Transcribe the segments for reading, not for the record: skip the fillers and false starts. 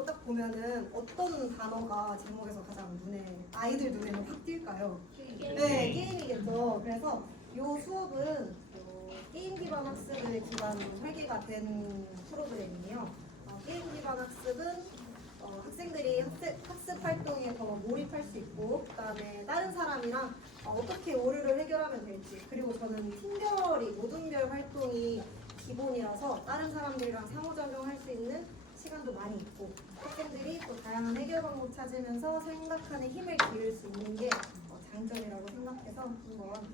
순서로 딱 보면은 어떤 단어가 제목에서 가장 아이들 눈에는 확 띌까요? 네, 게임이겠죠. 그래서 이 수업은 게임 기반 학습을 기반으로 설계가 된 프로그램이에요. 게임 기반 학습은 학생들이 학습 활동에 더 몰입할 수 있고, 그다음에 다른 사람이랑 어떻게 오류를 해결하면 될지, 그리고 저는 팀별이 모둠별 활동이 기본이라서 다른 사람들이랑 상호작용할 수 있는 시간도 많이 있고, 학생들이 또 다양한 해결 방법 찾으면서 생각하는 힘을 기울 수 있는 게 장점이라고 생각해서 한번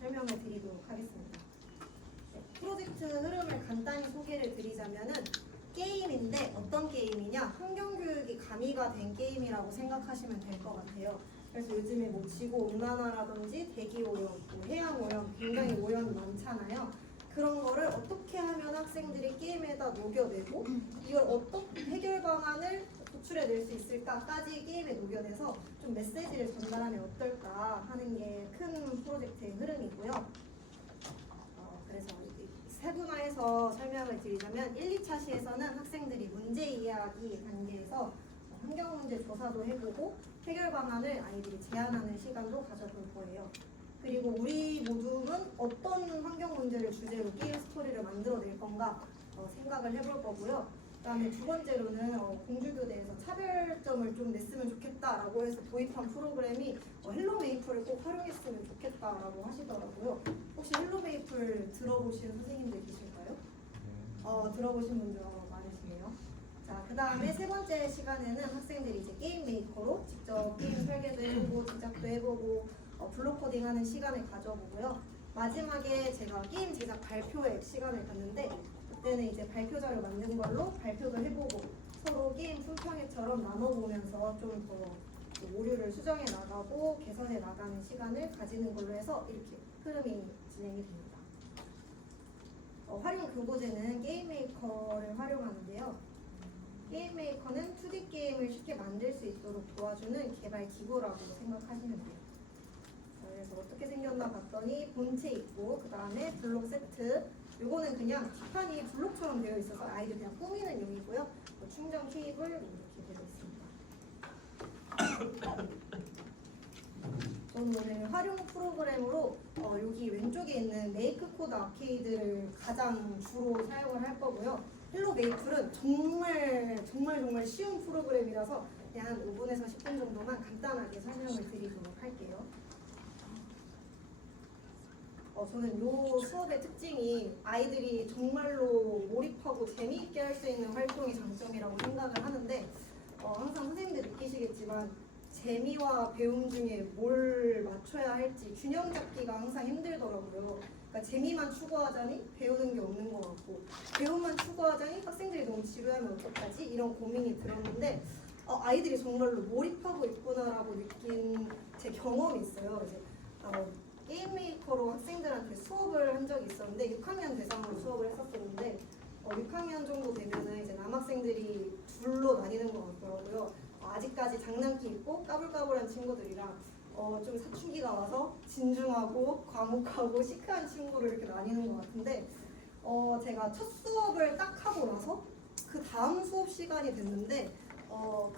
설명을 드리도록 하겠습니다. 네, 프로젝트 흐름을 간단히 소개를 드리자면은 게임인데 어떤 게임이냐? 환경교육이 가미가 된 게임이라고 생각하시면 될 것 같아요. 그래서 요즘에 뭐 지구온난화라든지 대기오염, 뭐 해양오염, 굉장히 오염이 많잖아요. 그런 거를 어떻게 하면 학생들이 게임에다 녹여내고 이걸 어떻게 해결 방안을 도출해낼 수 있을까까지 게임에 녹여내서 좀 메시지를 전달하면 어떨까 하는 게 큰 프로젝트의 흐름이고요. 그래서 세분화해서 설명을 드리자면 1, 2차 시에서는 학생들이 문제 이야기 단계에서 환경 문제 조사도 해보고 해결 방안을 아이들이 제안하는 시간도 가져볼 거예요. 그리고 우리 모두는 어떤 환경 문제를 주제로 게임 스토리를 만들어낼 건가 생각을 해볼 거고요. 그다음에 두 번째로는 공주교대에서 차별점을 좀 냈으면 좋겠다라고 해서 도입한 프로그램이 헬로 메이플을 꼭 활용했으면 좋겠다라고 하시더라고요. 혹시 헬로 메이플 들어보신 선생님들 계실까요? 들어보신 분들 많으시네요. 자, 그 다음에 세 번째 시간에는 학생들이 이제 게임 메이커로 직접 게임 설계도 해보고 제작도 해보고 블록 코딩하는 시간을 가져보고요. 마지막에 제가 게임 제작 발표회 시간을 갖는데 그때는 이제 발표 자료 만든 걸로 발표도 해보고 서로 게임 품평회처럼 나눠보면서 좀 더 오류를 수정해 나가고 개선해 나가는 시간을 가지는 걸로 해서 이렇게 흐름이 진행이 됩니다. 활용 교보제는 게임 메이커를 활용하는데요. 게임 메이커는 2D 게임을 쉽게 만들 수 있도록 도와주는 개발 기구라고 생각하시면 돼요. 그래서 어떻게 생겼나 봤더니 본체 있고 그 다음에 블록 세트, 요거는 그냥 뒷판이 블록처럼 되어 있어서 아이들 그냥 꾸미는 용이고요. 충전 케이블 이렇게 되어 있습니다. 저는 오늘 활용 프로그램으로 여기 왼쪽에 있는 메이크 코드 아케이드를 가장 주로 사용을 할 거고요. 헬로 메이플은 정말 쉬운 프로그램이라서 그냥 한 5분에서 10분 정도만 간단하게 설명을 드리도록 할게요. 저는 이 수업의 특징이 아이들이 정말로 몰입하고 재미있게 할 수 있는 활동이 장점이라고 생각을 하는데 항상 선생님들 느끼시겠지만 재미와 배움 중에 뭘 맞춰야 할지 균형 잡기가 항상 힘들더라고요. 그러니까 재미만 추구하자니 배우는 게 없는 것 같고 배움만 추구하자니 학생들이 너무 지루하면 어떡하지? 이런 고민이 들었는데 아이들이 정말로 몰입하고 있구나라고 느낀 제 경험이 있어요. 이제 게임 메이커로 학생들한테 수업을 한 적이 있었는데 6학년 대상으로 수업을 했었었는데 6학년 정도 되면은 이제 남학생들이 둘로 나뉘는 것 같더라고요. 아직까지 장난기 있고 까불까불한 친구들이랑 좀 사춘기가 와서 진중하고 과묵하고 시크한 친구를 이렇게 나뉘는 것 같은데 제가 첫 수업을 딱 하고 나서 그 다음 수업 시간이 됐는데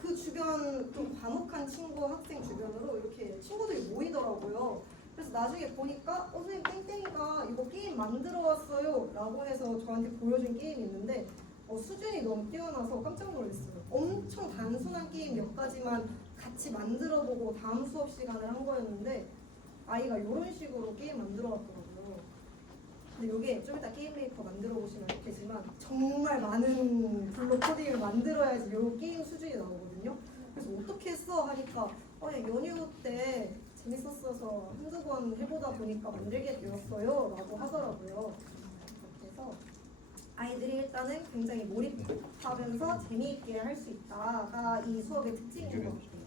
그 주변 좀 과묵한 친구 학생 주변으로 이렇게 친구들이 모이더라고요. 그래서 나중에 보니까 선생님 땡땡이가 이거 게임 만들어 왔어요 라고 해서 저한테 보여준 게임이 있는데 수준이 너무 뛰어나서 깜짝 놀랐어요. 엄청 단순한 게임 몇 가지만 같이 만들어보고 다음 수업 시간을 한 거였는데 아이가 이런 식으로 게임 만들어 왔더라고요. 근데 이게 좀 이따 게임 메이커 만들어 보시면 알겠지만 정말 많은 블록 코딩을 만들어야지 이 게임 수준이 나오거든요. 그래서 어떻게 했어? 하니까 연휴 때 재밌었어서 한두 번 해보다 보니까 만들게 되었어요 라고 하더라고요. 그래서 아이들이 일단은 굉장히 몰입하면서 재미있게 할 수 있다가 이 수업의 특징인 것 같아요.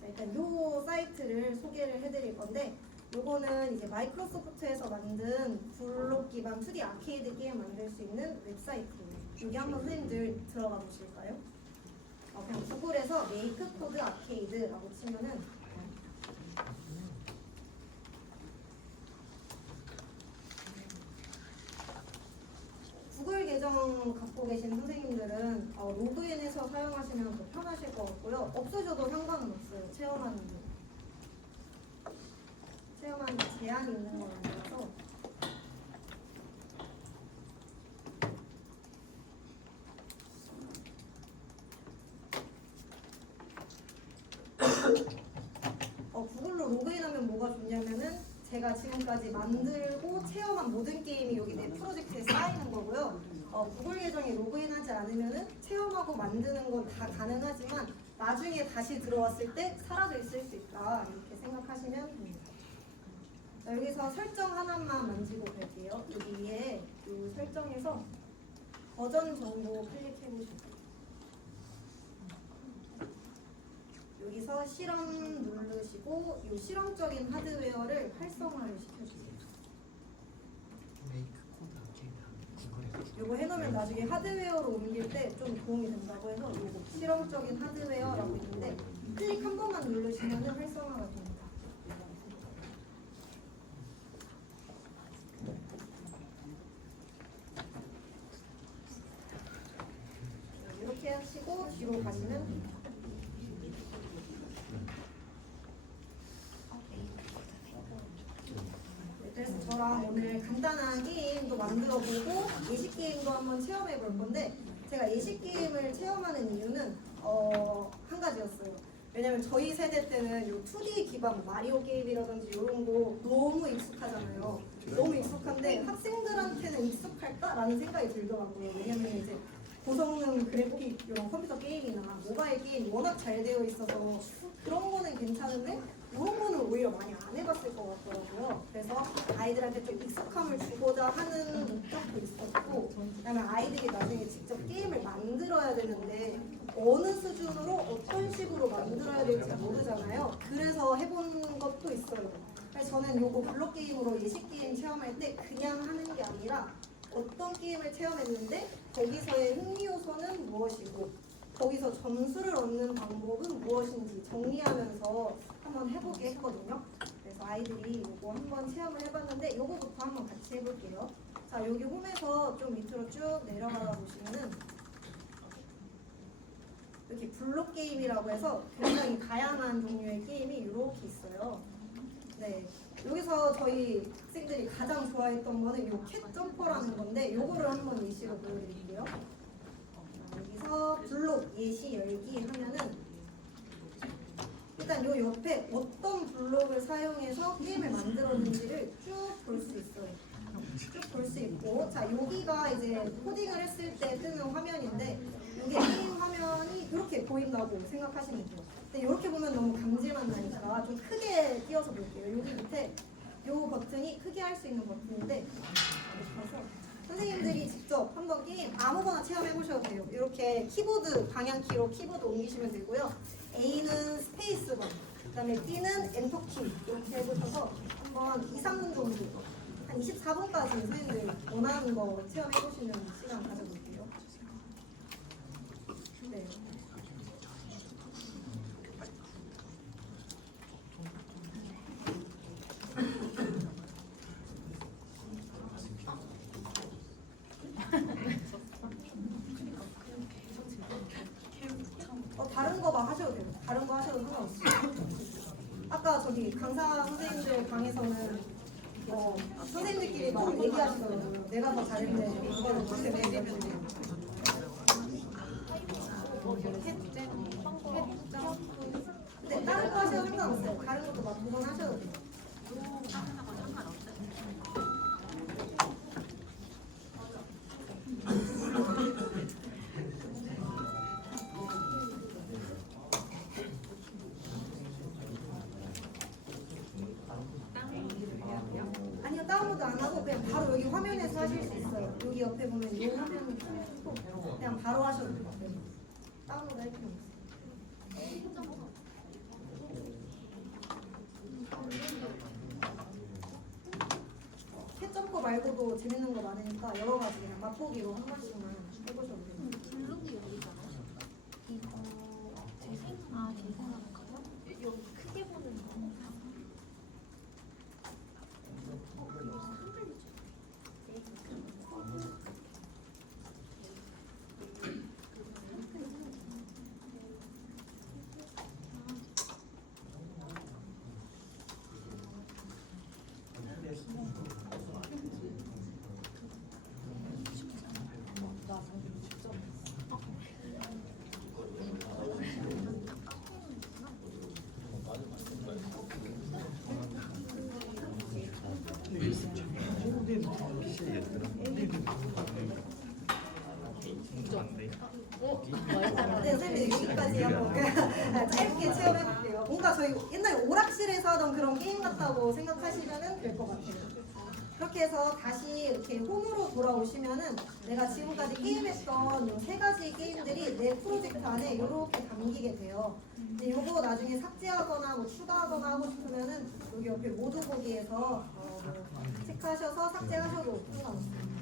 자, 일단 이 사이트를 소개를 해드릴 건데 요거는 이제 마이크로소프트에서 만든 블록 기반 2D 아케이드 게임 만들 수 있는 웹사이트예요. 여기 한번 선생님들 들어가 보실까요? 그냥 구글에서 메이크 코드 아케이드라고 치면은 구글 계정 갖고 계신 선생님들은 로그인해서 사용하시면 더 편하실 것 같고요. 없으셔도 상관은 없어요. 체험하는데 제한이 있는 건 아니라서. 구글로 로그인하면 뭐가 좋냐면은 제가 지금까지 만들고 체험한 모든 게임이 여기 내 프로젝트에 쌓이는 거고요. 구글 계정에 로그인하지 않으면은 체험하고 만드는 건 다 가능하지만 나중에 다시 들어왔을 때 사라져 있을 수 있다, 이렇게 생각하시면 됩니다. 자, 여기서 설정 하나만 만지고 갈게요. 여기 위에 이 설정에서 버전 정보 클릭해 보시고 여기서 실험 누르시고 이 실험적인 하드웨어를 활성화를 시켜주세요. 이거 해놓으면 나중에 하드웨어로 옮길 때 좀 도움이 된다고 해서 이거 실험적인 하드웨어라고 있는데 클릭 한 번만 누르시면 활성화가 됩니다. 이렇게 하시고 뒤로 가시면 됩니다. 그래서 저랑 오늘 간단한 게임도 만들어보고 예시 게임도 한번 체험해 볼 건데, 제가 예시 게임을 체험하는 이유는 한 가지였어요. 왜냐면 저희 세대 때는 요 2D 기반 마리오 게임이라든지 이런 거 너무 익숙하잖아요. 너무 익숙한데 학생들한테는 익숙할까라는 생각이 들더라고요. 왜냐면 이제 고성능 그래픽 이런 컴퓨터 게임이나 모바일 게임 워낙 잘 되어 있어서 그런 거는 괜찮은데 이런 거는 오히려 많이 안 해봤을 것 같더라고요. 그래서 아이들한테 좀 익숙함을 주고자 하는 목적도 있었고, 그다음에 아이들이 나중에 직접 게임을 만들어야 되는데 어느 수준으로 어떤 식으로 만들어야 될지 모르잖아요. 그래서 해본 것도 있어요. 그래서 저는 요거 블록 게임으로 예시 게임 체험할 때 그냥 하는 게 아니라 어떤 게임을 체험했는데 거기서의 흥미 요소는 무엇이고 거기서 점수를 얻는 방법은 무엇인지 정리하면서 한번 해보게 했거든요. 그래서 아이들이 이거 한번 체험을 해봤는데 이거부터 한번 같이 해볼게요. 자, 여기 홈에서 좀 밑으로 쭉 내려가 보시면은 이렇게 블록 게임이라고 해서 굉장히 다양한 종류의 게임이 이렇게 있어요. 네, 여기서 저희 학생들이 가장 좋아했던 거는 요 캣 점퍼라는 건데 요거를 한번 예시로 보여드릴게요. 여기서 블록 예시 열기 하면은 일단 요 옆에 어떤 블록을 사용해서 게임을 만들었는지를 쭉 볼 수 있어요. 쭉 볼 수 있고, 자, 여기가 이제 코딩을 했을 때 뜨는 화면인데 이게 게임 화면이 이렇게 보인다고 생각하시면 돼요. 근데 이렇게 보면 너무 감질만 나니까 좀 크게 띄워서 볼게요. 여기 밑에 요 버튼이 크게 할 수 있는 버튼인데 그래서 선생님들이 직접 한번 게임 아무거나 체험해 보셔도 돼요. 이렇게 키보드 방향키로 키보드 옮기시면 되고요. A는 스페이스바, 그다음에 B는 엔터키 이렇게 해보셔서 한번 2, 3분 정도 한 24분까지 선생님들 원하는 거 체험해 보시는 시간 가져볼게요. 네. 다른 거 막 하셔도 돼요. 다른 거 하셔도 상관없어요. 아까 저기 강사 선생님들 방에서는 선생님들끼리 막 얘기하시더라고요. 내가 더 잘했는데 이거는 그렇게 얘기해주세요. 근데 다른 거 하셔도 상관없어요. 다른 것도 막 도전하셔도 돼요. 아니요, 다운로드 안 하고 그냥 바로 여기 화면에서 하실 수 있어요. 여기 옆에 보면 이 화면이 있고 그냥 바로 하셔도 돼요. 다운로드 할 필요 없어요. 캣점퍼 말고도 재밌는 거 많으니까 여러 가지 그냥 맛보기로 한 번씩만 해보셔도 돼요. 블록이 여기잖아요. 이거 제 생각인가요? 여기 크게 보는 거. 안 돼. 네, 선생님 여기까지 한번 짧게 체험해볼게요. 뭔가 저희 옛날에 오락실에서 하던 그런 게임 같다고 생각하시면 될 것 같아요. 그렇게 해서 다시 이렇게 홈으로 돌아오시면은 내가 지금까지 게임했던 요 3가지 게임들이 내 프로젝트 안에 이렇게 담기게 돼요. 근데 요거 나중에 삭제하거나 뭐 추가하거나 하고 싶으면은 여기 옆에 모두 보기에서 체크하셔서 삭제하셔도 상관없습니다.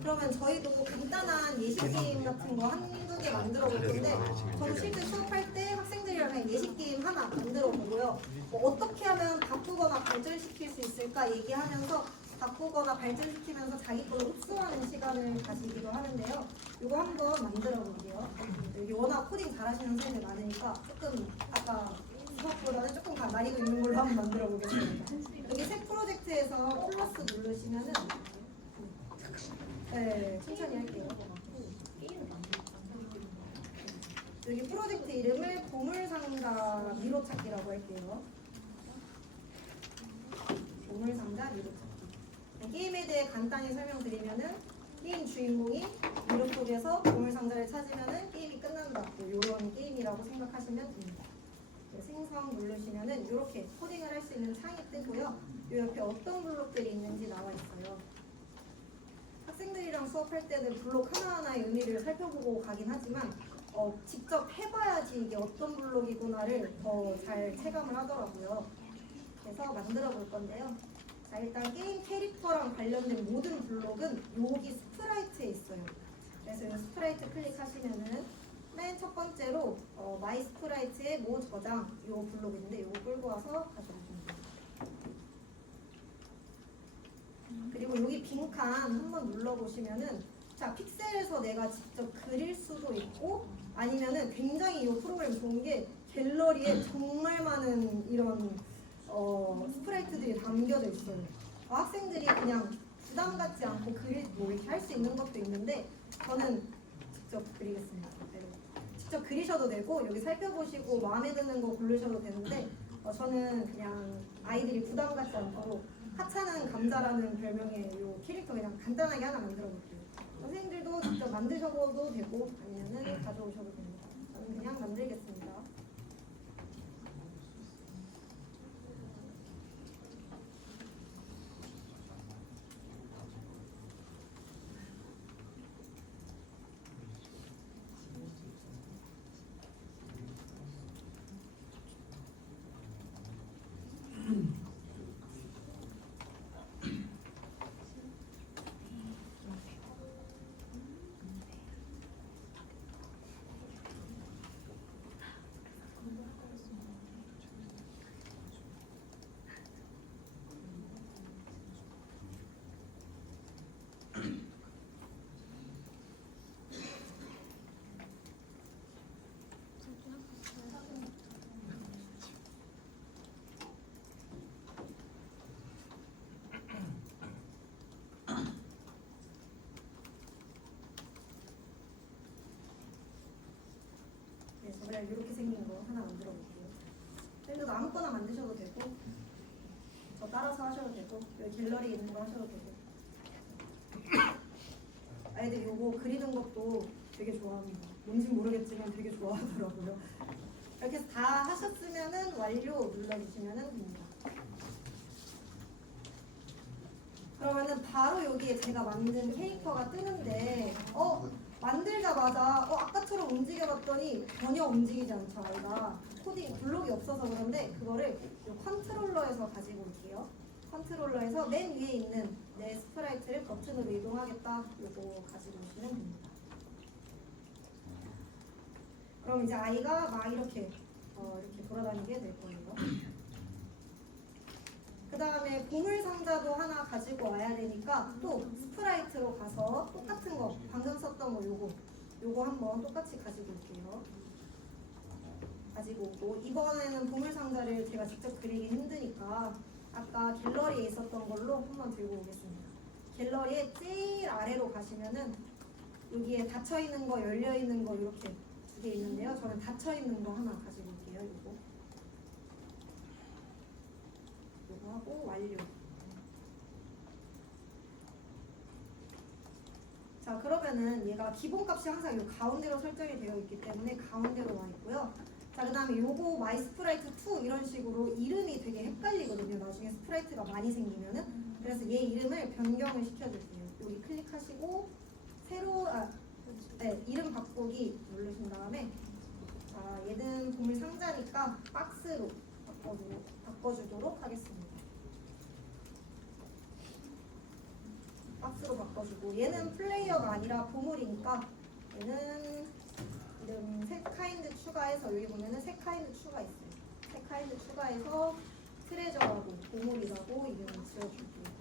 그러면 저희도 간단한 예시 게임 같은 거 한두 개 만들어 볼 건데 저도 실제 수업할 때 학생들이랑 그냥 예시 게임 하나 만들어 보고요. 어떻게 하면 바꾸거나 발전시킬 수 있을까 얘기하면서 바꾸거나 발전시키면서 자기 걸로 흡수하는 시간을 가지기도 하는데요. 이거 한번 만들어 볼게요. 여기 워낙 코딩 잘하시는 선생님이 많으니까 조금 아까 수업보다는 조금 가리고 있는 걸로 한번 만들어 보겠습니다. 여기 새 프로젝트에서 플러스 누르시면은 네, 천천히 할게요. 여기 프로젝트 이름을 보물상자 미로찾기라고 할게요. 보물상자 미로찾기. 게임에 대해 간단히 설명드리면은 게임 주인공이 미로 속에서 보물상자를 찾으면은 게임이 끝난다. 이런 게임이라고 생각하시면 됩니다. 생성 누르시면은 이렇게 코딩을 할 수 있는 창이 뜨고요. 이 옆에 어떤 블록들이 있는지 나와 있어요. 학생들이랑 수업할 때는 블록 하나하나의 의미를 살펴보고 가긴 하지만 직접 해봐야지 이게 어떤 블록이구나를 더 잘 체감을 하더라고요. 그래서 만들어 볼 건데요. 자, 일단 게임 캐릭터랑 관련된 모든 블록은 여기 스프라이트에 있어요. 그래서 이 스프라이트 클릭하시면은 맨 첫 번째로 마이 스프라이트의 모 저장 이 블록이 있는데 이거 끌고 와서 가져오시면 돼요. 그리고 여기 빈칸 한번 눌러보시면은 자 픽셀에서 내가 직접 그릴 수도 있고 아니면은 굉장히 이 프로그램 좋은 게 갤러리에 정말 많은 이런 스프라이트들이 담겨져 있어요. 학생들이 그냥 부담 갖지 않고 그릴 뭐 이렇게 할 수 있는 것도 있는데 저는 직접 그리겠습니다. 네. 직접 그리셔도 되고 여기 살펴보시고 마음에 드는 거 고르셔도 되는데 저는 그냥 아이들이 부담 갖지 않도록 하찮은 감자라는 별명의 이 캐릭터 그냥 간단하게 하나 만들어 볼게요. 선생님들도 직접 만드셔도 되고 아니면은 가져오셔도 됩니다. 저는 그냥 만들겠습니다. 그냥 이렇게 생긴 거 하나 만들어 볼게요. 밴드도 아무거나 만드셔도 되고 저 따라서 하셔도 되고 여기 갤러리 있는 거 하셔도 되고 아이들이 요거 그리는 것도 되게 좋아합니다. 뭔지 모르겠지만 되게 좋아하더라고요. 이렇게 해서 다 하셨으면은 완료 눌러주시면 됩니다. 그러면은 바로 여기에 제가 만든 캐릭터가 뜨는데 만들자마자 아까처럼 움직여봤더니 전혀 움직이지 않죠. 아이가 코딩 블록이 없어서 그런데 그거를 이 컨트롤러에서 가지고 올게요. 컨트롤러에서 맨 위에 있는 내 스프라이트를 버튼으로 이동하겠다. 이거 가지고 오시면 됩니다. 그럼 이제 아이가 막 이렇게 돌아다니게 될 거예요. 그 다음에 보물 상자도 하나 가지고 와야 되니까 또 스프라이트로 가서 똑같은 거 방금 썼던 거 요거 한번 똑같이 가지고 올게요. 가지고 오고 이번에는 보물 상자를 제가 직접 그리기 힘드니까 아까 갤러리에 있었던 걸로 한번 들고 오겠습니다. 갤러리에 제일 아래로 가시면은 여기에 닫혀 있는 거, 열려 있는 거 이렇게 두 개 있는데요. 저는 닫혀 있는 거 하나 가지고 올게요. 요거 하고 완료. 자, 그러면은 얘가 기본값이 항상 이 가운데로 설정이 되어 있기 때문에 가운데로 와 있고요. 자, 그 다음에 요거 마이 스프라이트 2 이런 식으로 이름이 되게 헷갈리거든요. 나중에 스프라이트가 많이 생기면은. 그래서 얘 이름을 변경을 시켜줄게요. 여기 클릭하시고 새로 네, 이름 바꾸기 누르신 다음에 자, 얘는 보물 상자니까 박스로 바꿔주도록 하겠습니다. 박스로 바꿔주고 얘는 플레이어가 아니라 보물이니까 얘는 이름 새 카인드 추가해서 여기 보면은 새 카인드 추가 있어요. 새 카인드 추가해서 트레저라고 보물이라고 이름을 지어줄게요.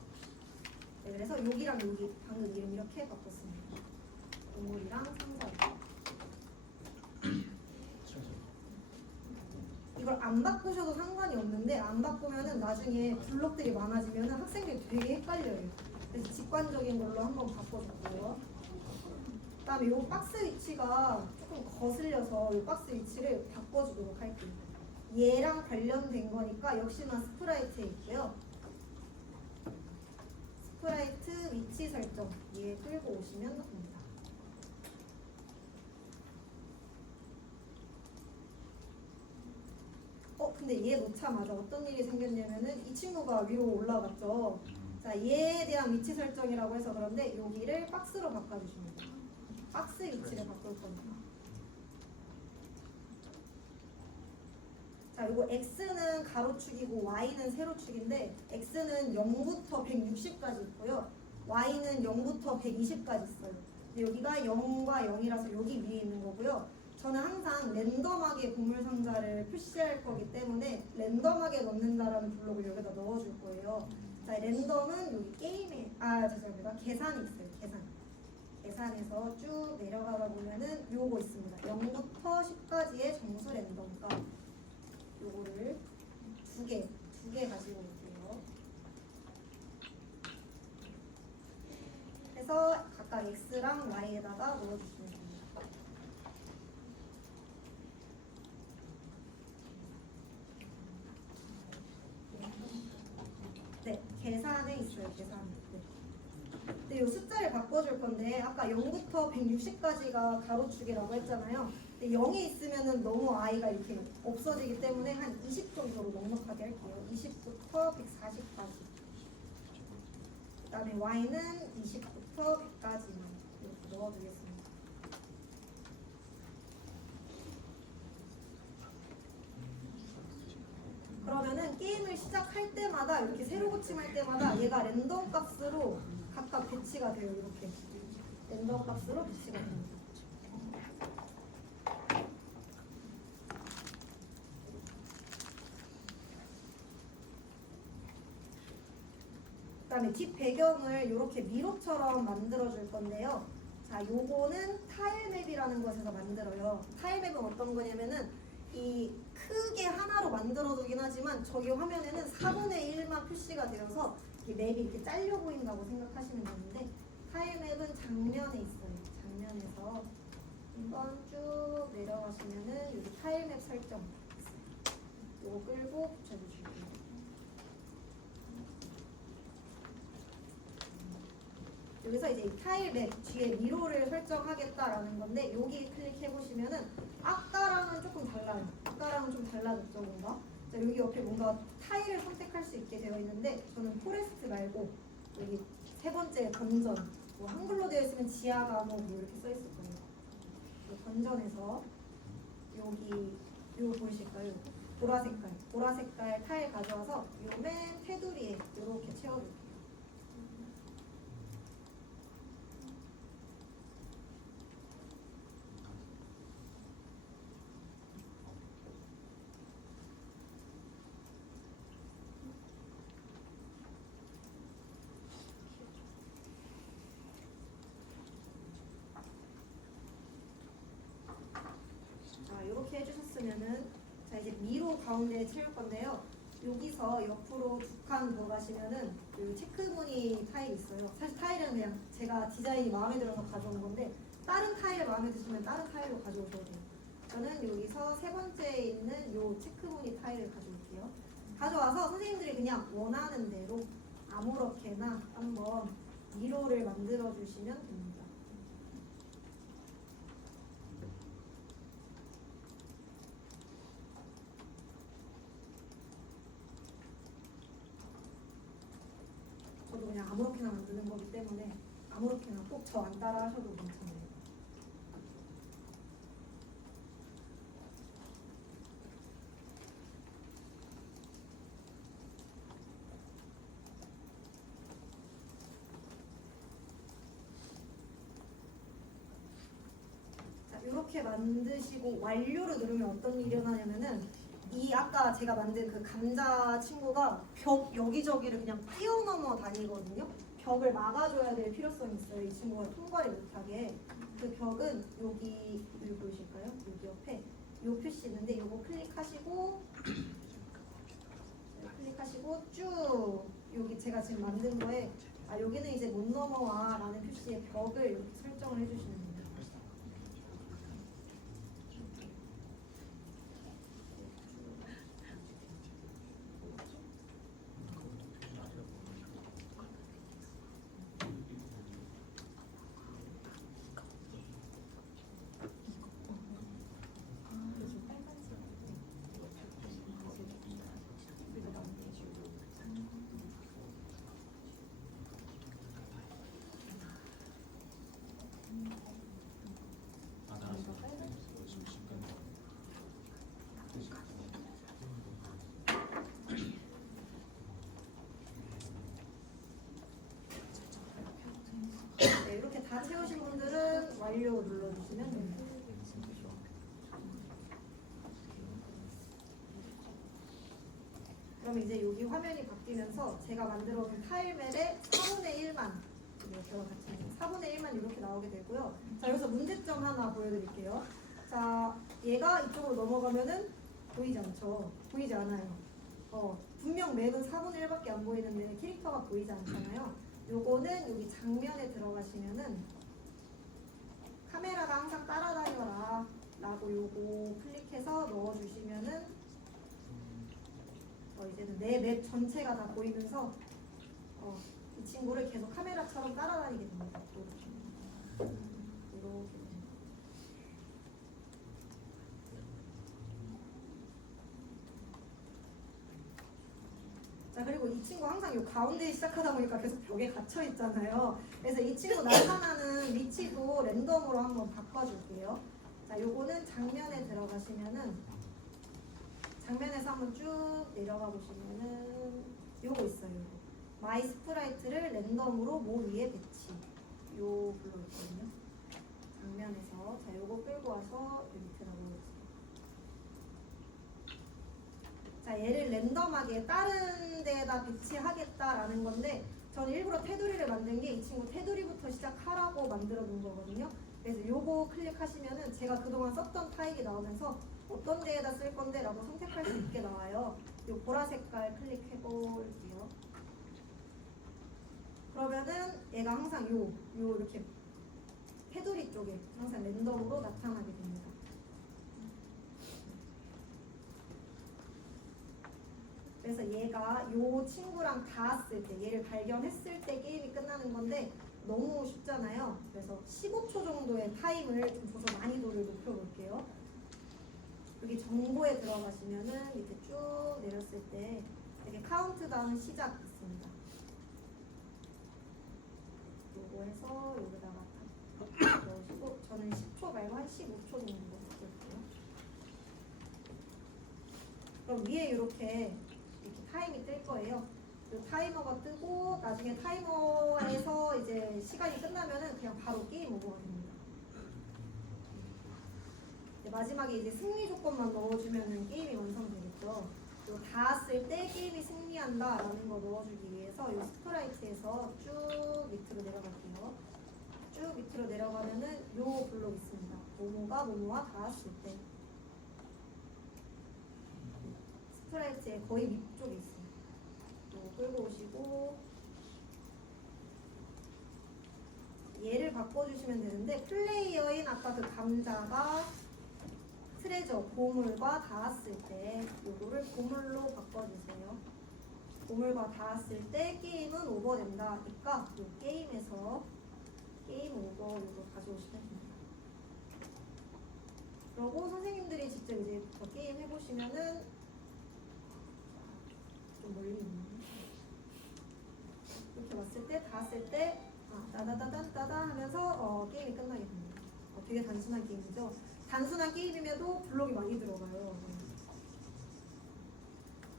네, 그래서 여기랑 여기 방금 이름 이렇게 바꿨습니다. 보물이랑 상자. 이걸 안 바꾸셔도 상관이 없는데 안 바꾸면은 나중에 블록들이 많아지면은 학생들이 되게 헷갈려요. 그래서 직관적인 걸로 한번 바꿔줬고요. 그다음에 이 박스 위치가 조금 거슬려서 이 박스 위치를 바꿔주도록 할게요. 얘랑 관련된 거니까 역시나 스프라이트에 있고요. 스프라이트 위치 설정 얘 끌고 오시면 됩니다. 근데 얘 놓자마자 어떤 일이 생겼냐면은 이 친구가 위로 올라갔죠. 자, 얘에 대한 위치 설정이라고 해서 그런데 여기를 박스로 바꿔주시면 돼요. 박스 위치를 바꿀 겁니다. 자, 이거 x는 가로축이고 y는 세로축인데 x는 0부터 160까지 있고요. y는 0부터 120까지 있어요. 근데 여기가 0과 0이라서 여기 위에 있는 거고요. 저는 항상 랜덤하게 보물 상자를 표시할 거기 때문에 랜덤하게 넣는다라는 블록을 여기다 넣어줄 거예요. 자, 랜덤은 여기 게임에 죄송합니다. 계산이 있어요. 계산에서 쭉 내려가다 보면은 요거 있습니다. 0부터 10까지의 정수 랜덤 값. 요거를 두 개 가지고 올게요. 그래서 각각 x랑 y에다가 넣어주시면 됩니다. 네, 계산에 있어요. 계산에. 네. 근데 이 숫자를 바꿔줄 건데 아까 0부터 160까지가 가로축이라고 했잖아요. 근데 0이 있으면은 너무 i가 이렇게 없어지기 때문에 한 20 정도로 넉넉하게 할게요. 20부터 140까지. 그다음에 y는 20부터 100까지만 이렇게 넣어주겠습니다. 그러면은 게임을 시작할 때마다 이렇게 새로 고침할 때마다 얘가 랜덤 값으로 각각 배치가 돼요. 이렇게 랜덤 값으로 배치가 됩니다. 그다음에 뒷 배경을 이렇게 미로처럼 만들어 줄 건데요. 자, 요거는 타일맵이라는 것에서 만들어요. 타일맵은 어떤 거냐면은 이 크게 하나로 만들어두긴 하지만 저기 화면에는 4분의 1만 표시가 되어서 이 맵이 이렇게 잘려 보인다고 생각하시면 되는데 타일맵은 장면에 있어요. 장면에서 한번 쭉 내려가시면은 여기 타일맵 설정 있어요. 요거 끌고 붙여주시고요. 여기서 이제 이 타일맵 뒤에 미로를 설정하겠다라는 건데 여기 클릭해 보시면은 아까랑은 조금 달라요. 아까랑은 좀 달라졌죠, 뭔가. 자, 여기 옆에 뭔가 타일을 선택할 수 있게 되어 있는데 저는 포레스트 말고 여기 세 번째 던전, 뭐 한글로 되어 있으면 지하 감옥 뭐 이렇게 써 있을 거예요. 던전에서 여기 이거 보이실까요? 보라 색깔 타일 가져와서 요 맨 테두리에 이렇게 채워줄게요. 이렇게 해주셨으면은 자 이제 미로 가운데 채울 건데요. 여기서 옆으로 두 칸 더 가시면은 이 체크무늬 타일 있어요. 사실 타일은 그냥 제가 디자인이 마음에 들어서 가져온 건데 다른 타일 마음에 드시면 다른 타일로 가져오셔도 돼요. 저는 여기서 세 번째에 있는 이 체크무늬 타일을 가져올게요. 가져와서 선생님들이 그냥 원하는 대로 아무렇게나 한번 미로를 만들어 주시면 됩니다. 만드는 거기 때문에 아무렇게나 꼭 저 안 따라 하셔도 괜찮아요. 자, 이렇게 만드시고 완료를 누르면 어떤 일이 일어나냐면은 이 아까 제가 만든 그 감자 친구가 벽 여기저기를 그냥 뛰어넘어 다니거든요. 벽을 막아줘야 될 필요성이 있어요. 이 친구가 통과를 못하게. 그 벽은 여기 보이실까요? 여기 옆에 요 표시 있는데 이거 클릭하시고 쭉 여기 제가 지금 만든 거에 여기는 이제 못 넘어와 라는 표시의 벽을 이렇게 설정을 해주시면 됩니다. 네, 이렇게 다 채우신 분들은 완료 눌러주시면 됩니다. 그럼 이제 여기 화면이 바뀌면서 제가 만들어둔 타일맵의 4분의 1만 이렇게 같이 4분의 1만 이렇게 나오게 되고요. 자, 여기서 문제점 하나 보여드릴게요. 자, 얘가 이쪽으로 넘어가면은 보이지 않죠? 보이지 않아요. 분명 맵은 4분의 1밖에 안 보이는데 캐릭터가 보이지 않잖아요. 요거는 여기 장면에 들어가시면은 카메라가 항상 따라다녀라 라고 요거 클릭해서 넣어주시면은 이제는 내 맵 전체가 다 보이면서 이 친구를 계속 카메라처럼 따라다니게 됩니다. 이렇게. 자, 그리고 이 친구 항상 요 가운데에 시작하다 보니까 계속 벽에 갇혀 있잖아요. 그래서 이 친구 나타나는 위치도 랜덤으로 한번 바꿔줄게요. 자, 요거는 장면에 들어가시면은 장면에서 한번 쭉 내려가 보시면은 요거 있어요. 요거. 마이 스프라이트를 랜덤으로 모 위에 배치. 요 블록 있거든요. 장면에서 자, 요거 끌고 와서 요 밑에다 놓을게요. 자, 얘를 랜덤하게 다른 데에다 배치하겠다라는 건데 저는 일부러 테두리를 만든 게 이 친구 테두리부터 시작하라고 만들어 놓은 거거든요. 그래서 요거 클릭하시면은 제가 그동안 썼던 타입이 나오면서 어떤 데에다 쓸 건데 라고 선택할 수 있게 나와요. 요 보라 색깔 클릭해 볼게요. 그러면은 얘가 항상 요 이렇게 테두리 쪽에 항상 랜덤으로 나타나게 됩니다. 그래서 얘가 요 친구랑 닿았을 때 얘를 발견했을 때 게임이 끝나는 건데 너무 쉽잖아요. 그래서 15초 정도의 타임을 좀 줘서 난이도를 높여볼게요. 여기 정보에 들어가시면은 이렇게 쭉 내렸을 때 이렇게 카운트다운 시작 있습니다. 요거 해서 여기다가 넣으시고 저는 10초 말고 한 15초 정도 넣을게요. 그럼 위에 이렇게 타임이 뜰 거예요. 그 타이머가 뜨고 나중에 타이머에서 이제 시간이 끝나면은 그냥 바로 게임 오버가 됩니다. 마지막에 이제 승리 조건만 넣어주면은 게임이 완성되겠죠. 또 닿았을 때 게임이 승리한다라는 거 넣어주기 위해서 이 스프라이트에서 쭉 밑으로 내려갈게요. 쭉 밑으로 내려가면은 요 블록 있습니다. 모모가 닿았을 때 스프라이트의 거의 밑쪽에 있어요. 또 끌고 오시고 얘를 바꿔주시면 되는데 플레이어인 아까 그 감자가 트레저 보물과 닿았을 때 요거를 보물로 바꿔주세요. 보물과 닿았을 때 게임은 오버된다니까 이 게임에서 게임 오버 요거 가져오시면 됩니다. 그리고 선생님들이 직접 이제 더 게임 해보시면은 좀 멀리 있네. 이렇게 왔을 있을 때 닿았을 때 따다다다다다 하면서 게임이 끝나게 됩니다. 되게 단순한 게임이죠. 단순한 게임임에도 블록이 많이 들어가요.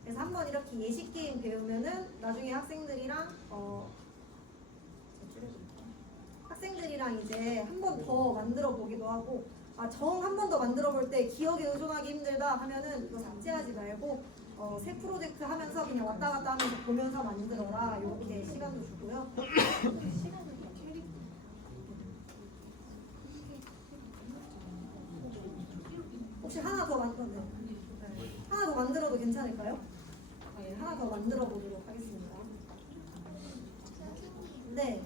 그래서 한번 이렇게 예시 게임 배우면은 나중에 학생들이랑 이제 한 번 더 만들어 보기도 하고, 정 한 번 더 만들어 볼 때 기억에 의존하기 힘들다 하면은 이거 삭제하지 말고 새 프로젝트 하면서 그냥 왔다 갔다 하면서 보면서 만들어라, 이렇게 시간도 주고요. 혹시 하나 더 하나 더 만들어도 괜찮을까요? 네, 하나 더 만들어 보도록 하겠습니다. 네.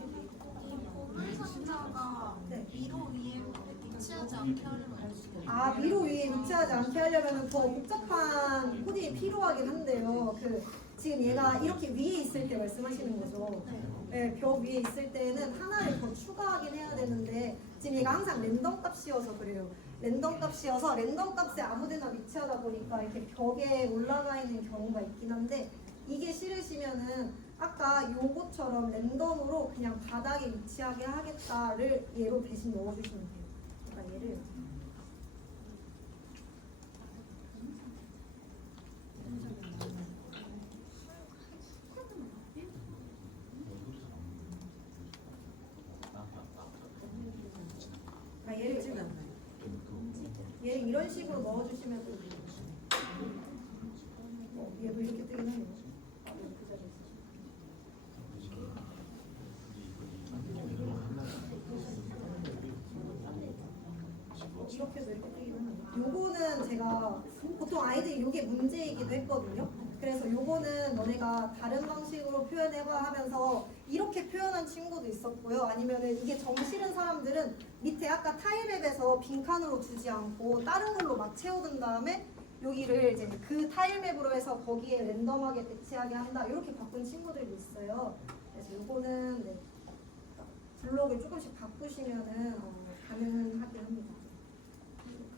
이 보물 상자가 네. 위로 위에 위치하지 않게 하려면 위로 위에 위치하지 않게 하려면 더 복잡한 코딩이 필요하긴 한데요. 지금 얘가 이렇게 위에 있을 때 말씀하시는 거죠. 네, 벽 위에 있을 때는 하나를 더 추가하긴 해야 되는데 지금 얘가 항상 랜덤 값이어서 그래요. 랜덤 값이어서 랜덤 값에 아무데나 위치하다 보니까 이렇게 벽에 올라가 있는 경우가 있긴 한데, 이게 싫으시면은 아까 요거처럼 랜덤으로 그냥 바닥에 위치하게 하겠다를 얘로 대신 넣어주시면 돼요. 그러니까 얘를 얘를 이런 식으로 넣어주시면 또 얘도 이렇게 뜨긴 하네요. 이렇게도 이렇게 뜨긴 하네요. 요거는 제가 보통 아이들이 요게 문제이기도 했거든요. 그래서 요거는 너네가 다른 방식으로 표현해봐 하면서 이렇게 표현한 친구도 있었고요. 아니면은 이게 정 싫은 사람들은 밑에 아까 타일맵에서 빈칸으로 두지 않고 다른 걸로 막 채워둔 다음에 여기를 이제 그 타일맵으로 해서 거기에 랜덤하게 배치하게 한다, 이렇게 바꾼 친구들도 있어요. 그래서 요거는 블록을 조금씩 바꾸시면은 가능하긴 합니다.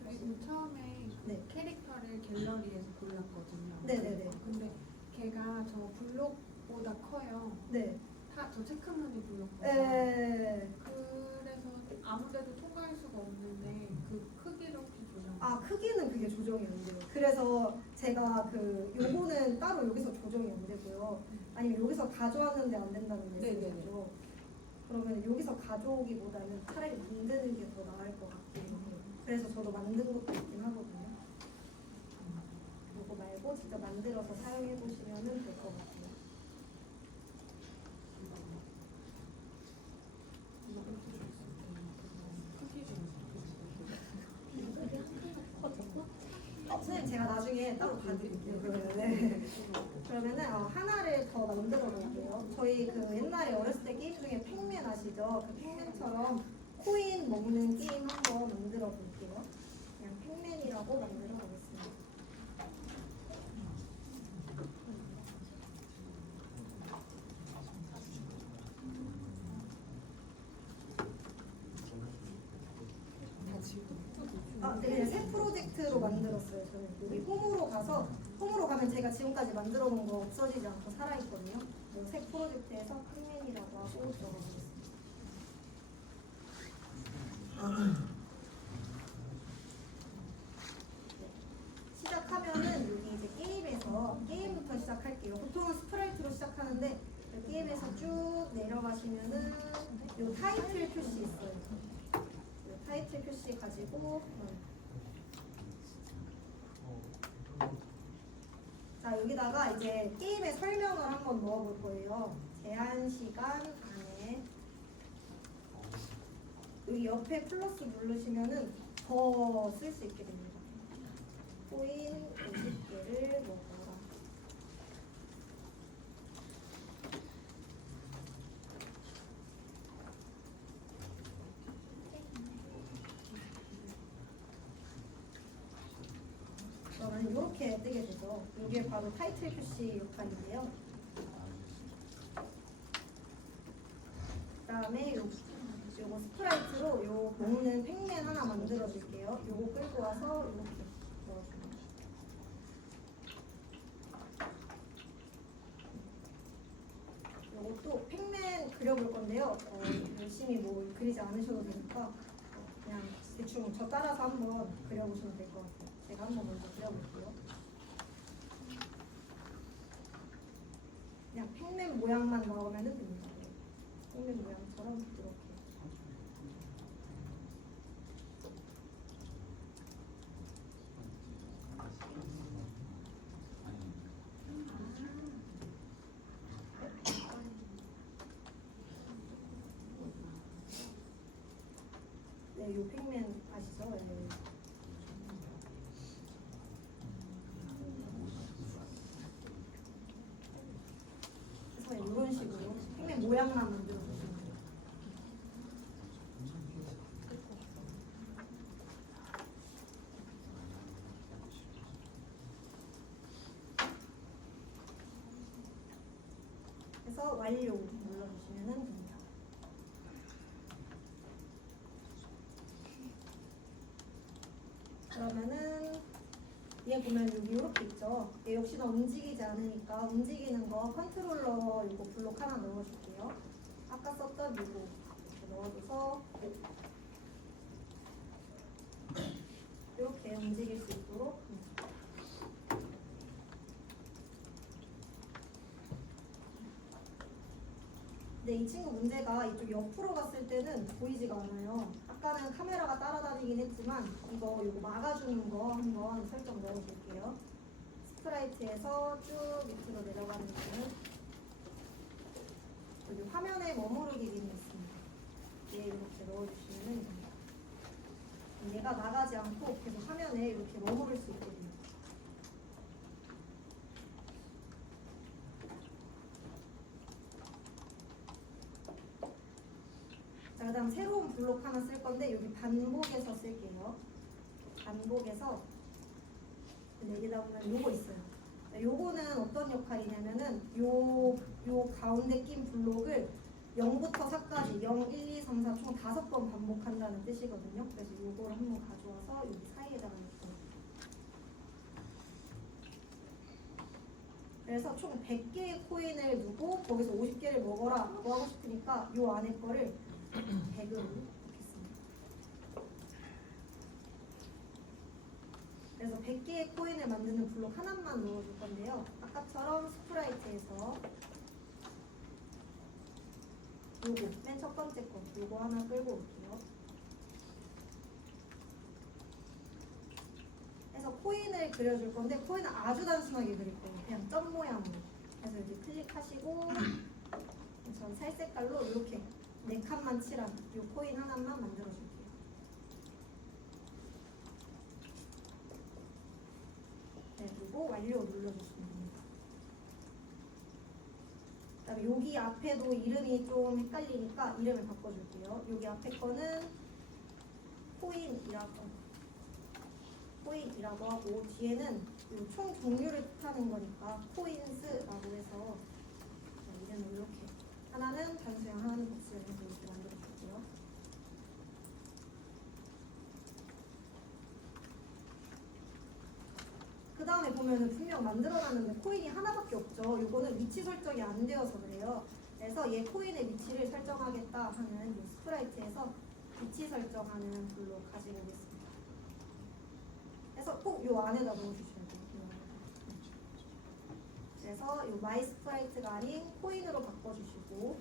그리고 처음에 네. 캐릭터를 갤러리에서 골랐거든요. 네네네. 근데 걔가 저 블록보다 커요. 네. 저 체크무늬 블록보다. 에... 그래서 아무데도 통과할 수가 없는데 그 크기를 혹시 조정? 크기는 그게 조정이 안 돼요. 그래서 제가 요거는 따로 여기서 조정이 안 되고요. 아니면 여기서 가져왔는데 안 된다는 말씀이죠. 그러면 여기서 가져오기보다는 차라리 만드는 게 더 나을 것 같긴 해요. 그래서 저도 만든 것도 있긴 하거든요. 요거 말고 직접 만들어서 사용해 보시면 될 것 같아요. 선생님 제가 나중에 따로 봐드릴게요. 그러면은 하나를 더 만들어 볼게요. 저희 옛날에 어렸을 때 게임 중에 팩맨 아시죠? 그 팩맨처럼 코인 먹는 게임 한번 만들어 볼게요. 그냥 팩맨이라고 만들어 보겠습니다. 네, 새 프로젝트로 만들었어요. 저는 여기 홈으로 가면 제가 지금까지 만들어 놓은 거 없어지지 않고 살아있거든요. 새 프로젝트에서 팩맨이라고 하고 들어가보겠습니다. 시작하면은 여기 이제 게임부터 시작할게요. 보통은 스프라이트로 시작하는데 게임에서 쭉 내려가시면은 요 타이틀 표시 있어요. 타이틀 표시 가지고 자, 여기다가 이제 게임의 설명을 한번 넣어볼 거예요. 제한 시간 안에 여기 옆에 플러스 누르시면은 더 쓸 수 있게 됩니다. 코인 50개를 먹어라. 그러면 이렇게 뜨게 되죠. 이게 바로 타이틀 표시 역할인데요. 그다음에 요거 스프라이트로 요 먹는 팩맨 하나 만들어 줄게요. 요거 끌고 와서 이렇게 넣어줍니다. 요것도 팩맨 그려볼 건데요. 열심히 뭐 그리지 않으셔도 되니까 그냥 대충 저 따라서 한번 그려보시면 될 것 같아요. 제가 한번 먼저 그려볼게요. 그냥 평면 모양만 나오면 됩니다. 네. 평면 모양처럼 이렇게. 네, 요 평면 아시죠? 네. 그래서 이런 식으로 평면 모양만 만들어 주시면 돼요. 그래서 완료 눌러주시면 됩니다. 그러면은 얘 보면 여기 이렇게 있죠. 얘 역시나 움직이지 않으니까 움직이는 거 컨트롤러 이거 블록 하나 넣어줄게요. 아까 썼던 이거 이렇게 넣어줘서 이렇게 움직일 수 있도록. 근데 이 친구 문제가 이쪽 옆으로 갔을 때는 보이지가 않아요. 아까는 카메라가 따라다니긴 했지만 이거 막아주는 거 한번 설정 넣어볼게요. 스프라이트에서 쭉 밑으로 내려가는 거는 여기 화면에 머무르기 기능이 있습니다. 얘 이렇게 넣어주시면 됩니다. 얘가 나가지 않고 계속 화면에 이렇게 머무를 수 있거든요. 자, 그 다음 새로운 블록 하나 쓸 건데 여기 반복해서 쓸게요. 반복해서 여기다 보면 요거 있어요. 요거는 어떤 역할이냐면은 요 가운데 낀 블록을 0부터 4까지 0, 1, 2, 3, 4 총 5번 반복한다는 뜻이거든요. 그래서 요거를 한번 가져와서 여기 사이에다가 놓고 그래서 총 100개의 코인을 두고 거기서 50개를 먹어라 라고 하고 싶으니까 요 안에 거를 100으로 놓겠습니다. 그래서 100개의 코인을 만드는 블록 하나만 넣어줄 건데요. 아까처럼 스프라이트에서 요거 맨 첫 번째 거 요거 하나 끌고 올게요. 그래서 코인을 그려줄 건데 코인은 아주 단순하게 그릴 거예요. 그냥 점 모양으로. 그래서 여기 클릭하시고 전 살 색깔로 이렇게 4칸만 칠한 이 코인 하나만 만들어줄게요. 네, 그리고 완료 눌러주시면 됩니다. 그다음에 여기 앞에도 이름이 좀 헷갈리니까 이름을 바꿔줄게요. 여기 앞에 거는 코인이라고 하고 뒤에는 이 총 종류를 뜻하는 거니까 코인스라고 해서 이름을 이렇게 하나는 단수형 하나는 복수형 해서 이렇게 만들어줄게요. 그 다음에 보면은 분명 만들어놨는데 코인이 하나밖에 없죠. 이거는 위치 설정이 안 되어서 그래요. 그래서 얘 코인의 위치를 설정하겠다 하는 이 스프라이트에서 위치 설정하는 블록 가지고 오겠습니다. 그래서 꼭 이 안에다 넣어주셔야 돼요. 그래서 이 마이 스프라이트가 아닌 코인으로 바꿔주시고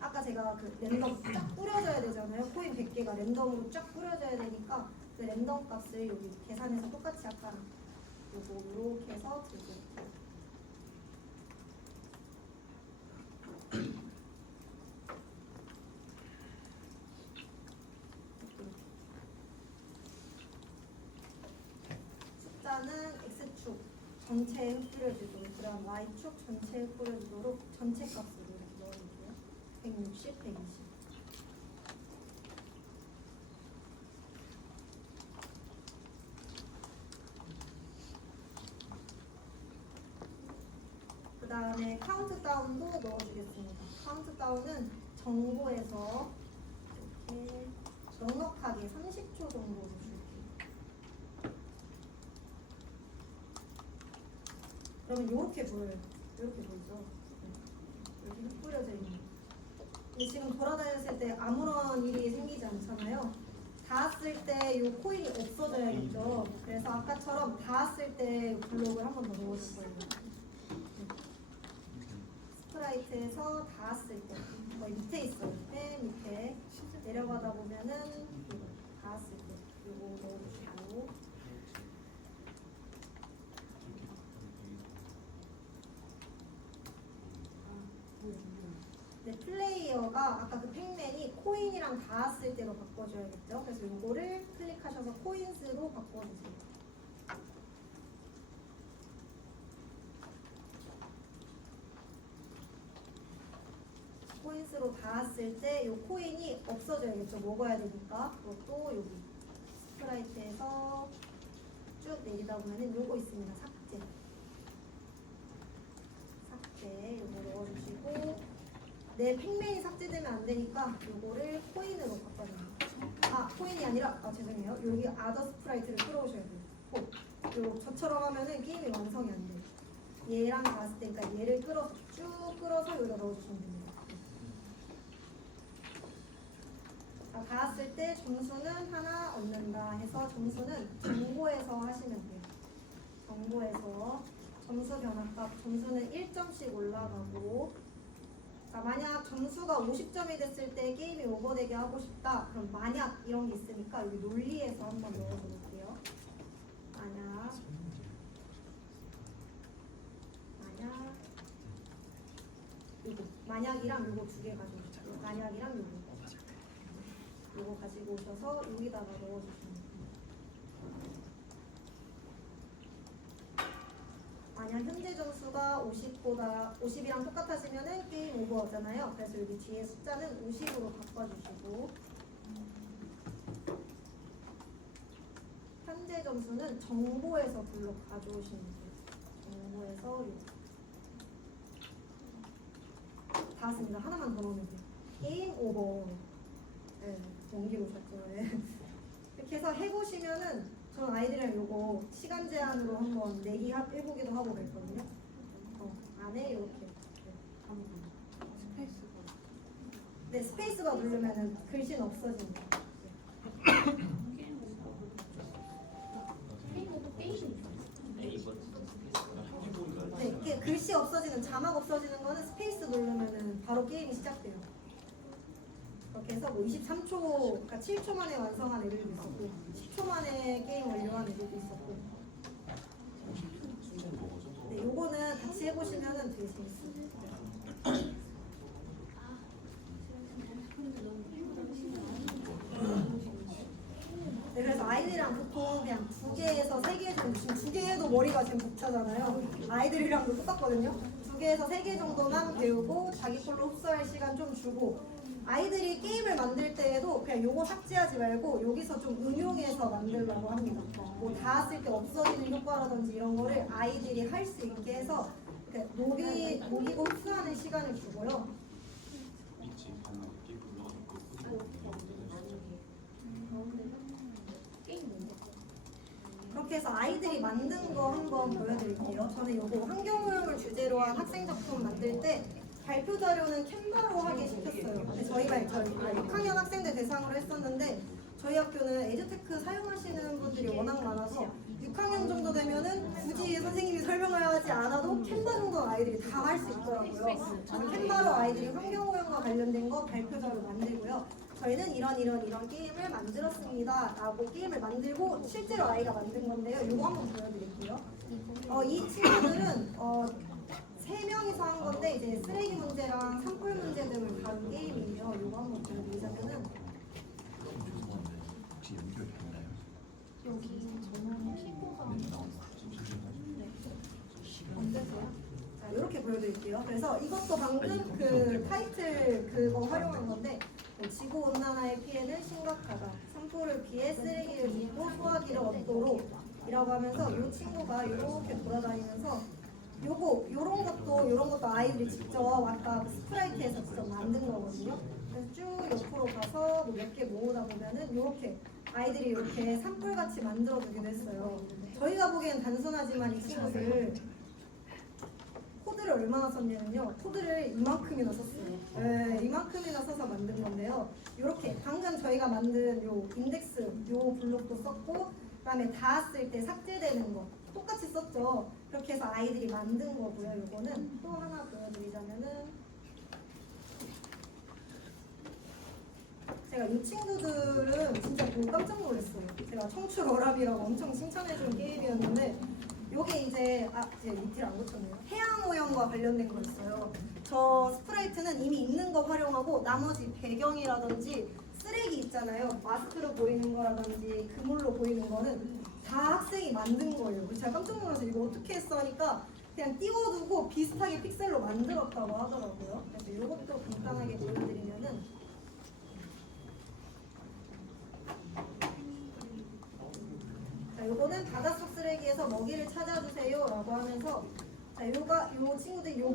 아까 제가 그 랜덤 쫙 뿌려져야 되잖아요. 코인 100개가 랜덤으로 쫙 뿌려져야 되니까 그 랜덤 값을 여기 계산해서 똑같이 아까 요거 이렇게 해서 들고 올게요. 숫자는 X축 전체에 흩뿌려지도록 그다음 Y축 전체에 흩뿌려지도록 전체 값으로 이렇게 넣어줄게요. 160, 120. 그 다음에 카운트다운도 넣어주겠습니다. 카운트다운은 정보에서 이렇게 넉넉하게 30초 정도 줄게요. 그러면 이렇게 보여요. 이렇게 보이죠? 뿌려져 있는. 근데 지금 돌아다녔을 때 아무런 일이 생기지 않잖아요. 닿았을 때 이 코인이 없어져야겠죠. 그래서 아까처럼 닿았을 때 블록을 한 번 더 넣어줄 거예요. 스프라이트에서 닿았을 때 거의 밑에 있어요. 맨 밑에 내려가다 보면은 이거 닿았을 때 이거 넣어주시고 네, 플레이어가 아까 그 팩맨이 코인이랑 닿았을 때로 바꿔줘야겠죠. 그래서 이거를 클릭하셔서 코인스로 바꿔주세요. 코인스로 닿았을 때 이 코인이 없어져야겠죠. 먹어야 되니까. 그것도 여기 스프라이트에서 쭉 내리다 보면은 요거 있습니다. 삭제. 삭제 요거 넣어주시고 내 팩맨이 삭제되면 안 되니까 요거를 코인으로 바꿔줍니다. 아 코인이 아니라 죄송해요. 여기 아더 스프라이트를 끌어오셔야 돼요. 요 저처럼 하면은 게임이 완성이 안 돼요. 얘랑 닿았을 때 그러니까 얘를 끌어서 쭉 끌어서 여기다 넣어주시면 됩니다. 자, 닿았을 때 점수는 하나 얻는다 해서 점수는 정보에서 하시면 돼요. 정보에서 점수 변화값 점수는 1점씩 올라가고 자, 만약 점수가 50점이 됐을 때 게임이 오버되게 하고 싶다. 그럼 만약 이런 게 있으니까 여기 논리에서 한번 넣어볼게요. 만약이랑 요거 두 개 가져오시죠. 만약이랑 요거 가지고 오셔서 여기다가 넣어주시면 돼요. 만약 현재 점수가 50이랑 똑같아지면은 게임 오버잖아요. 그래서 여기 뒤에 숫자는 50으로 바꿔주시고 현재 점수는 정보에서 블록 가져오시면 돼요. 정보에서 다 왔습니다. 하나만 더 넣으면 돼요. 게임 오버. 네, 넘기고 셨죠. 네. 이렇게 해서 해보시면은 저는 아이들이랑 요거 시간 제한으로 한번 내기 해보기도 하고 그랬거든요. 안에 이렇게 네, 스페이스바 누르면은 글씨는 없어집니다. 네, 이게 글씨 없어지는 자막 없어지는 거는 스페이스 누르면은 바로 게임이 시작돼요. 그렇게 해서 뭐 23초, 그러니까 7초 만에 완성한 애들도 있었고 10초 만에 게임 완료한 애들도 있었고 네, 요거는 같이 해보시면은 되게 재밌어요. 네, 그래서 아이들이랑 보통 그냥 2개에서 3개 정도, 지금 2개 해도 머리가 지금 벅차잖아요. 아이들이랑도 똑같거든요. 2개에서 3개 정도만 배우고 자기 걸로 흡수할 시간 좀 주고 아이들이 게임을 만들 때에도 그냥 요거 삭제하지 말고 여기서 좀 응용해서 만들려고 합니다. 뭐 닿았을 때 없어지는 효과라든지 이런 거를 아이들이 할 수 있게 해서 녹이고 흡수하는 시간을 주고요. 그렇게 해서 아이들이 만든 거 한번 보여드릴게요. 저는 요거 환경오염을 주제로 한 학생 작품 만들 때 발표 자료는 캔바로 하게 시켰어요. 근데 저희 6학년 학생들 대상으로 했었는데 저희 학교는 에듀테크 사용하시는 분들이 워낙 많아서 6학년 정도 되면은 굳이 선생님이 설명을 하지 않아도 캔바 정도는 아이들이 다 할 수 있더라고요. 그래서 캔바로 아이들이 환경오염과 관련된 거 발표 자료 만들고요. 저희는 이런 게임을 만들었습니다 라고 게임을 만들고 실제로 아이가 만든 건데요. 이거 한번 보여드릴게요. 이 친구들은 3명이서 한 건데 이제 쓰레기 문제랑 산불 문제 등을 다룬 게임이에요. 이거 한번 보여드리자면은 혹시 연결되나요? 여기 저는 피부가 언제세요? 자, 이렇게 보여드릴게요. 그래서 이것도 방금 그 타이틀 그거 활용한 건데 지구 온난화의 피해는 심각하다. 산불을 피해 쓰레기를 줍고 소화기를 얻도록 이라고 하면서 이 친구가 이렇게 돌아다니면서 요런 것도 아이들이 직접 아까 그 스프라이트에서 직접 만든 거거든요. 그래서 쭉 옆으로 가서 몇 개 모으다 보면은 이렇게 아이들이 이렇게 산불같이 만들어주기도 했어요. 저희가 보기엔 단순하지만 이 친구들 코드를 코드를 얼마나 썼냐면요. 코드를 이만큼이나 썼어요. 네, 이만큼이나 써서 만든 건데요. 이렇게 방금 저희가 만든 요 인덱스 요 블록도 썼고, 그다음에 닿았을 때 삭제되는 거 똑같이 썼죠. 그렇게 해서 아이들이 만든 거고요. 요거는 또 하나 보여드리자면은, 제가 이 친구들은 진짜 보고 깜짝 놀랐어요. 제가 청출어람이라고 엄청 칭찬해준 게임이었는데, 요게 이제 제 밑을 안 고쳤네요. 해양 오염과 관련된 거였어요. 저 스프라이트는 이미 있는 거 활용하고 나머지 배경이라든지 쓰레기 있잖아요. 마스크로 보이는 거라든지 그물로 보이는 거는 다 학생이 만든 거예요. 그래서 제가 깜짝 놀라서 이거 어떻게 했어 하니까 그냥 띄워두고 비슷하게 픽셀로 만들었다고 하더라고요. 그래서 이것도 간단하게 보여드리면은, 자, 요거는 바닷속 쓰레기에서 먹이를 찾아주세요 라고 하면서, 자, 요 친구들이 요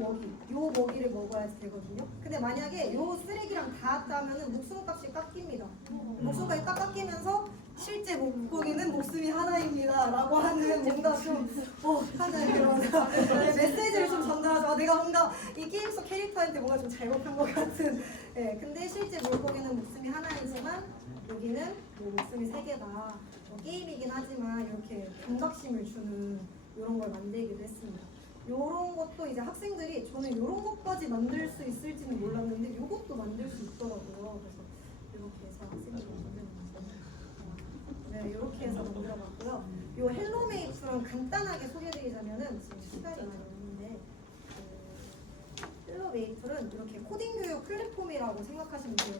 먹이를 먹어야 되거든요. 근데 만약에 요 쓰레기랑 닿았다면은 목숨값이 깎입니다. 목숨값이 딱 깎이면서 실제 물고기는 목숨이 하나입니다 라고 하는 뭔가 좀 하는 그런 메시지를 좀 전달하죠. 내가 뭔가 이 게임 속 캐릭터한테 뭔가 좀 잘못한 것 같은. 네, 근데 실제 물고기는 목숨이 하나이지만 여기는 뭐 목숨이 3개다. 게임이긴 하지만 이렇게 경각심을 주는 이런 걸 만들기도 했습니다. 이런 것도 이제 학생들이 저는 이런 것까지 만들 수 있을지는 몰랐는데 이것도 만들 수 있더라고요. 그래서 이렇게 해서 학생들이 네, 이렇게 해서 만들어봤고요. 이 헬로메이플은 간단하게 소개해드리자면은 지금 시간이 많이 없는데, 헬로메이플은 이렇게 코딩 교육 플랫폼이라고 생각하시면 돼요.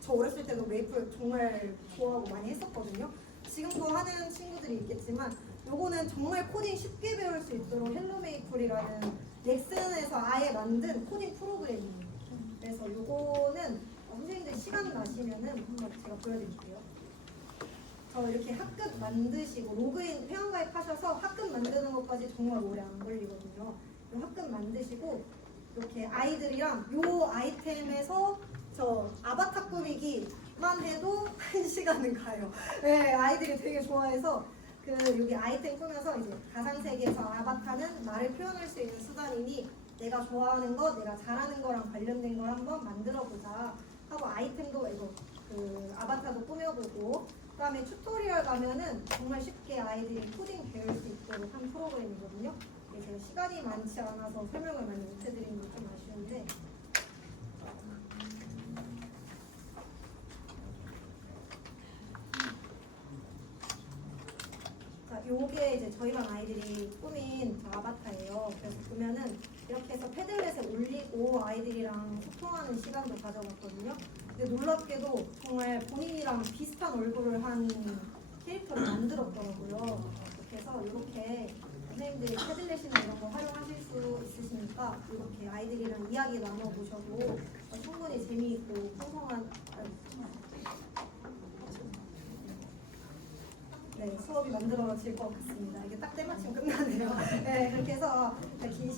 저 어렸을 때도 메이플 정말 좋아하고 많이 했었거든요. 지금도 하는 친구들이 있겠지만 요거는 정말 코딩 쉽게 배울 수 있도록 헬로메이플이라는 넥슨에서 아예 만든 코딩 프로그램이에요. 그래서 요거는 선생님들 시간 나시면은 한번 제가 보여드릴게요. 저 이렇게 학급 만드시고 로그인 회원가입하셔서 학급 만드는 것까지 정말 오래 안 걸리거든요. 요 학급 만드시고 이렇게 아이들이랑 요 아이템에서 저 아바타 꾸미기만 해도 1시간은 가요. 네, 아이들이 되게 좋아해서 여기 아이템 꾸면서 이제 가상세계에서 아바타는 나를 표현할 수 있는 수단이니 내가 좋아하는 거, 내가 잘하는 거랑 관련된 걸 한번 만들어보자 하고 아이템도 이거 아바타도 꾸며보고, 그다음에 튜토리얼 가면은 정말 쉽게 아이들이 코딩 배울 수 있도록 한 프로그램이거든요. 제가 시간이 많지 않아서 설명을 많이 못해드리는 게 좀 아쉬운데, 자, 요게 이제 저희 반 아이들이 꾸민 저 아바타예요. 그래서 보면은 이렇게 해서 패들렛에 올리고 아이들이랑 소통하는 시간도 가져봤거든요. 근데 놀랍게도 정말 본인이랑 비슷한 얼굴을 한 캐릭터를 만들었더라고요. 그래서 이렇게 선생님들이 패들렛이나 이런 거 활용하실 수 있으시니까 이렇게 아이들이랑 이야기 나눠보셔도 충분히 재미있고 풍성한 수업이 만들어질 것 같습니다. 이게 딱 때마침 끝나네요. 네, 그렇게 해서 긴